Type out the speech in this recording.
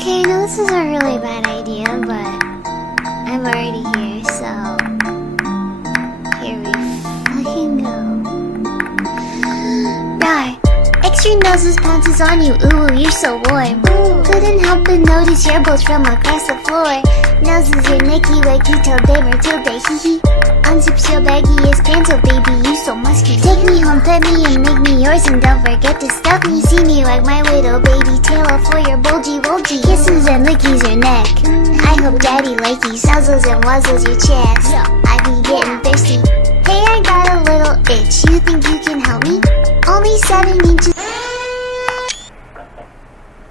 Okay, I know this is a really bad idea, but I'm already here, so here we fucking go. Rawr. Extra noses pounces on you, ooh, you're so warm. Couldn't help but notice your bolts from across the floor. Noses your Nicky Wakey till day Matilda, hee hee. Unzips your baggiest pants, oh baby, you so musky. Take me home, pet me, and make me yours, and don't forget to stuff me. See me like my little baby Taylor for your bulgy. Kisses and lickies your neck. I hope daddy likey nuzzles and wuzzles your chest. I be getting thirsty. Hey, I got a little itch. You think you can help me? Only 7 inches.